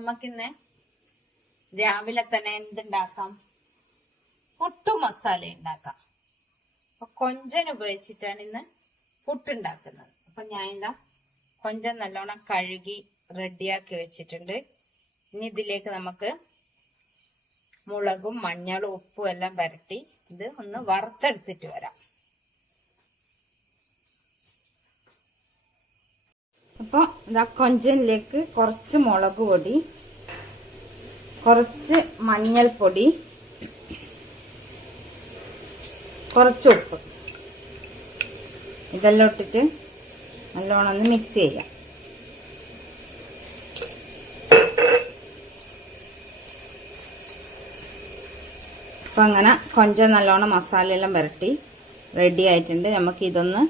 നമുക്കിന്ന് രാവിലെ തന്നെ എന്തുണ്ടാക്കാം? പുട്ടു മസാല ഉണ്ടാക്കാം. അപ്പൊ കൊഞ്ചൻ ഉപയോഗിച്ചിട്ടാണ് ഇന്ന് പുട്ടുണ്ടാക്കുന്നത്. അപ്പൊ ഞാൻ എന്താ കൊഞ്ചൻ നല്ലോണം കഴുകി റെഡിയാക്കി വെച്ചിട്ടുണ്ട്. ഇനി ഇതിലേക്ക് നമുക്ക് മുളകും മഞ്ഞളും ഉപ്പും എല്ലാം പുരട്ടി ഇത് ഒന്ന് വറുത്തെടുത്തിട്ട് വരാം. അപ്പൊ ഇതാ കൊഞ്ചനിലേക്ക് കുറച്ച് മുളക് പൊടി, കുറച്ച് മഞ്ഞൾപ്പൊടി, കുറച്ച് ഉപ്പ് ഇതെല്ലാം ഇട്ടിട്ട് നല്ലോണം ഒന്ന് മിക്സ് ചെയ്യാം. അപ്പൊ അങ്ങനെ കൊഞ്ചം നല്ലോണം മസാലയെല്ലാം പുരട്ടി റെഡി ആയിട്ടുണ്ട്. നമുക്ക് ഇതൊന്ന്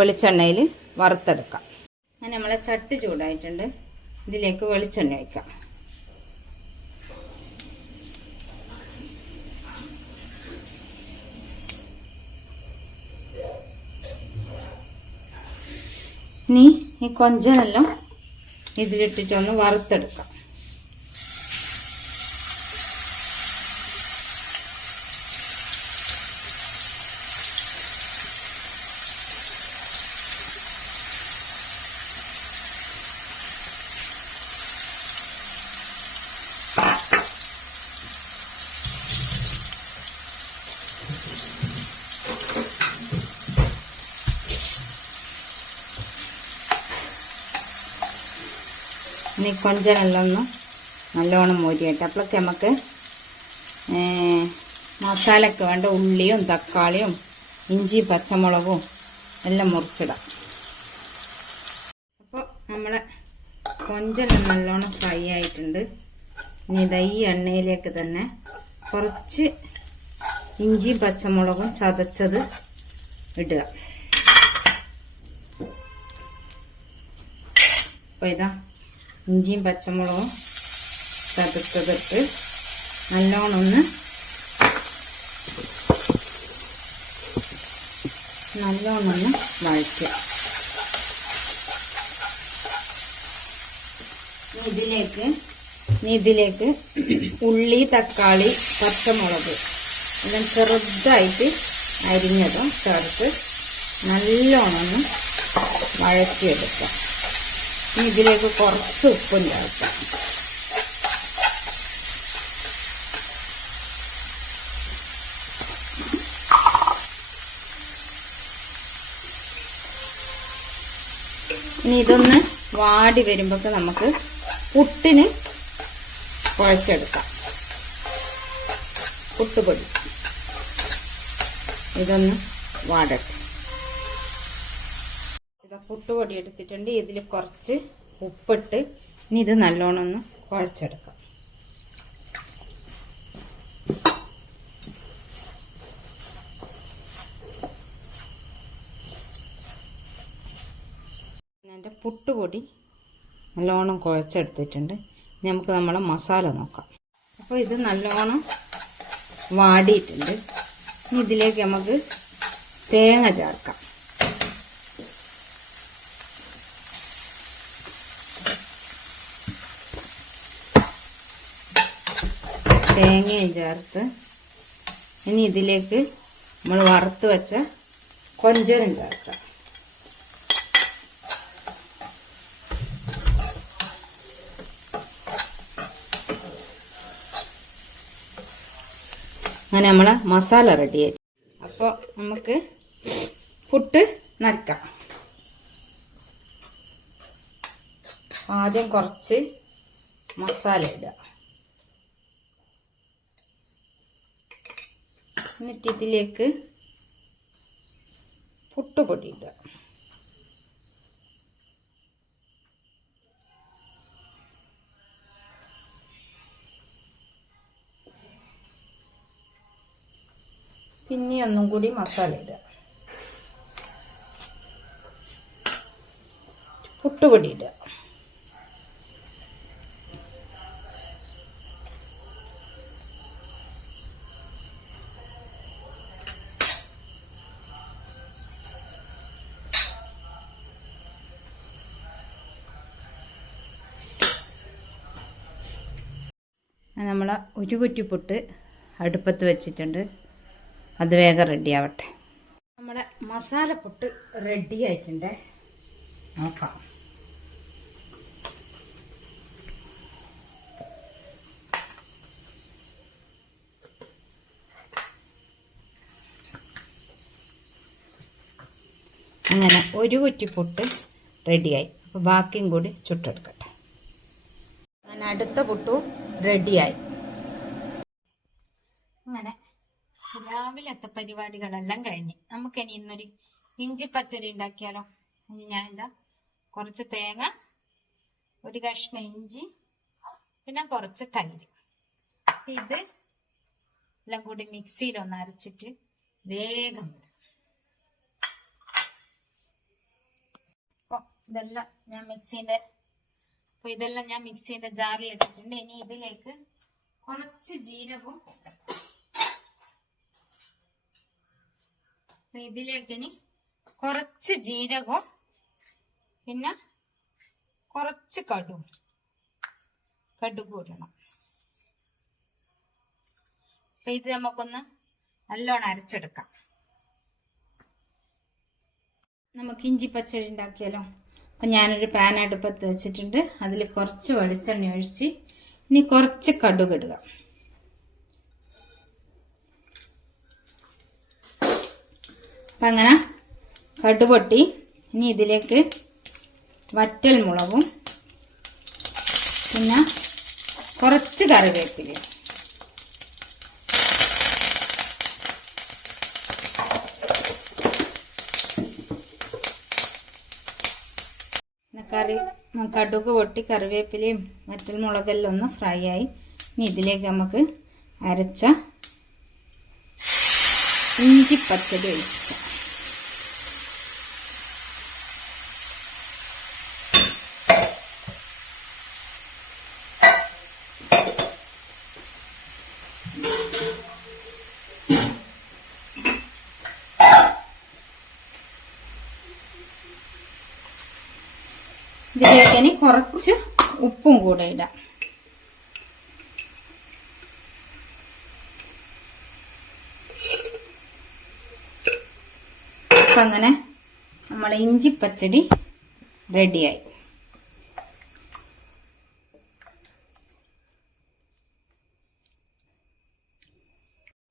വെളിച്ചെണ്ണയിൽ വറുത്തെടുക്കാം. അങ്ങനെ നമ്മളെ ചട്ടി ചൂടായിട്ടുണ്ട്. ഇതിലേക്ക് വെളിച്ചെണ്ണ ഒഴിക്കാം. ഇനി ഈ കൊഞ്ചനെല്ലാം ഇതിലിട്ടിട്ടൊന്ന് വറുത്തെടുക്കാം. ഇനി കൊഞ്ചനെല്ലാം ഒന്ന് നല്ലോണം മൂരിയിട്ട് അപ്പോഴൊക്കെ നമുക്ക് മസാലയ്ക്ക് വേണ്ട ഉള്ളിയും തക്കാളിയും ഇഞ്ചി പച്ചമുളകും എല്ലാം മുറിച്ചിടാം. അപ്പോൾ നമ്മളെ കൊഞ്ചെല്ലാം നല്ലോണം ഫ്രൈ ആയിട്ടുണ്ട്. ഇനി ഇതാ ഈ എണ്ണയിലേക്ക് തന്നെ കുറച്ച് ഇഞ്ചി പച്ചമുളകും ചതച്ചത് ഇടുക. അപ്പോൾ ഇതാ ഇഞ്ചിയും പച്ചമുളകും ചതച്ചതിട്ട് നല്ലോണം ഒന്ന് വഴറ്റുക. ഇതിലേക്ക് ഉള്ളി തക്കാളി പച്ചമുളക് എല്ലാം ചെറുതായിട്ട് അരിഞ്ഞതും ചേർത്ത് നല്ലോണം ഒന്ന് വഴറ്റിയെടുക്കാം. ഇതിലേക്ക് കുറച്ച് ഉപ്പും ചേർക്കാം. ഇനി ഇതൊന്ന് വാടി വരുമ്പോൾ നമുക്ക് പുട്ടിന് കുഴച്ചെടുക്കാം. പുട്ടുപൊടി ഇതൊന്ന് വാടട്ടെ. പുട്ടുപൊടി എടുത്തിട്ടുണ്ട്. ഇതിൽ കുറച്ച് ഉപ്പിട്ട് ഇനി ഇത് നല്ലോണം ഒന്ന് കുഴച്ചെടുക്കാം. എൻ്റെ പുട്ടുപൊടി നല്ലോണം കുഴച്ചെടുത്തിട്ടുണ്ട്. നമുക്ക് നമ്മളെ മസാല നോക്കാം. അപ്പോൾ ഇത് നല്ലോണം വാടിയിട്ടുണ്ട്. ഇനി ഇതിലേക്ക് നമുക്ക് തേങ്ങ ചേർക്കാം. തേങ്ങയും ചേർത്ത് ഇനി ഇതിലേക്ക് നമ്മൾ വറുത്ത് വെച്ച കൊഞ്ചനും ചേർക്കാം. അങ്ങനെ നമ്മളെ മസാല റെഡിയായി. അപ്പോൾ നമുക്ക് പുട്ട് നരക്കാം. ആദ്യം കുറച്ച് മസാല ഇടുക. എന്നിട്ട് ഇതിലേക്ക് പുട്ടുപൊടി ഇടുക. പിന്നെ ഒന്നും കൂടി മസാല ഇടുക. പുട്ടുപൊടി ഇടുക. നമ്മൾ ഒരു കുറ്റിപ്പുട്ട് അടുപ്പത്ത് വെച്ചിട്ടുണ്ട്, അത് വേഗം റെഡി ആവട്ടെ. നമ്മുടെ മസാലപ്പുട്ട് റെഡി ആയിട്ടുണ്ട്, നോക്കാം. അങ്ങനെ ഒരു കുറ്റിപ്പുട്ട് റെഡിയായി. അപ്പോൾ ബാക്കിയും കൂടി ചുട്ടെടുക്കട്ടെ. അങ്ങനെ അടുത്ത പുട്ടും റെഡിയായി. അങ്ങനെ രാവിലത്തെ പരിപാടികളെല്ലാം കഴിഞ്ഞ് നമുക്കിനി ഇന്നൊരു ഇഞ്ചി പച്ചടി ഉണ്ടാക്കിയാലോ. ഞാൻ എന്താ കുറച്ച് തേങ്ങ, ഒരു കഷ്ണം ഇഞ്ചി, പിന്നെ കുറച്ച് തൈര്, ഇത് എല്ലാം കൂടി മിക്സിയിലൊന്ന് അരച്ചിട്ട് വേഗം വരും. ഇതെല്ലാം ഞാൻ മിക്സിന്റെ ജാറിൽ ഇട്ടിട്ടുണ്ട്. ഇനി ഇതിലേക്ക് കുറച്ച് ജീരകവും, പിന്നെ കുറച്ച് കടുക് ഇടണം. അപ്പൊ ഇത് നമുക്കൊന്ന് നല്ലോണം അരച്ചെടുക്കാം. നമുക്ക് ഇഞ്ചി പച്ചടി ഉണ്ടാക്കിയാലോ. അപ്പം ഞാനൊരു പാൻ അടുപ്പത്ത് വെച്ചിട്ടുണ്ട്, അതിൽ കുറച്ച് വെളിച്ചെണ്ണ ഒഴിച്ച് ഇനി കുറച്ച് കടുക് ഇടുക. അപ്പം അങ്ങനെ കടുക് പൊട്ടി. ഇനി ഇതിലേക്ക് വറ്റൽ മുളകും പിന്നെ കുറച്ച് കറിവേപ്പില, കടുക് പൊട്ടി കറിവേപ്പിലയും വറ്റൽ മുളകെല്ലാം ഒന്ന് ഫ്രൈ ആയി. ഇനി ഇതിലേക്ക് നമുക്ക് അരച്ച ഇഞ്ചി പച്ചടി ഒഴിക്കാം. ഇതിലേക്ക് ഇനി കുറച്ച് ഉപ്പും കൂടെ ഇടാം. അപ്പം അങ്ങനെ നമ്മളെ ഇഞ്ചി പച്ചടി റെഡിയായി.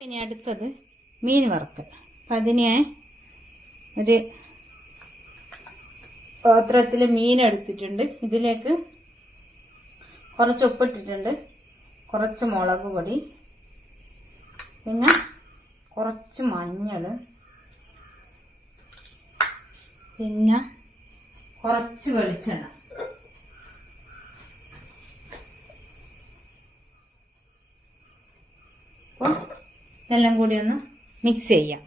ഇനി അടുത്തത് മീൻ വറുക്കൽ. അപ്പം അതിനെ ഒരു പാത്രത്തിൽ മീൻ എടുത്തിട്ടുണ്ട്. ഇതിലേക്ക് കുറച്ച് ഉപ്പിട്ടിട്ടുണ്ട്, കുറച്ച് മുളക് പൊടി, പിന്നെ കുറച്ച് മഞ്ഞൾ, പിന്നെ കുറച്ച് വെളിച്ചെണ്ണ. അപ്പോൾ ഇതെല്ലാം കൂടി ഒന്ന് മിക്സ് ചെയ്യാം.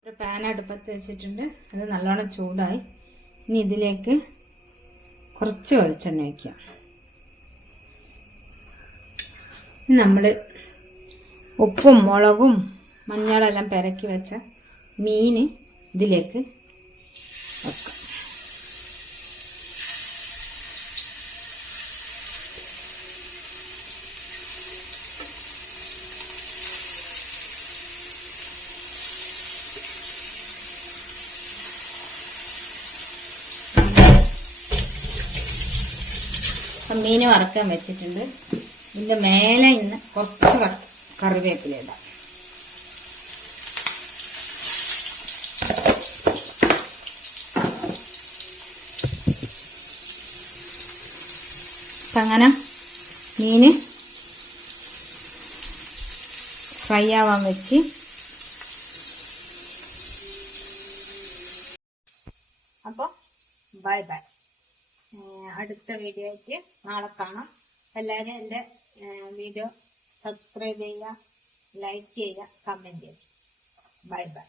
ഒരു പാൻ അടുപ്പത്ത് വെച്ചിട്ടുണ്ട്, അത് നല്ലോണം ചൂടായി. ഇനി ഇതിലേക്ക് കുറച്ച് വെളിച്ചെണ്ണ ഒഴിക്കാം. നമ്മൾ ഉപ്പും മുളകും മഞ്ഞളെല്ലാം പെരക്കി വെച്ച മീൻ ഇതിലേക്ക് വെക്കാം. മീൻ വറക്കാൻ വെച്ചിട്ടുണ്ട്. ഇതിന്റെ മേലെ ഇന്ന് കുറച്ച് കറിവേപ്പില ഇടാം. അങ്ങനെ മീന് ഫ്രൈ ആവാൻ വെച്ച് അപ്പോൾ ബൈ ബൈ. അടുത്ത വീഡിയോ ആയിട്ട് നാളെ കാണാം. എല്ലാവരും എൻ്റെ വീഡിയോ സബ്സ്ക്രൈബ് ചെയ്യുക, ലൈക്ക് ചെയ്യുക, കമൻറ്റ് ചെയ്യുക. Bye bye.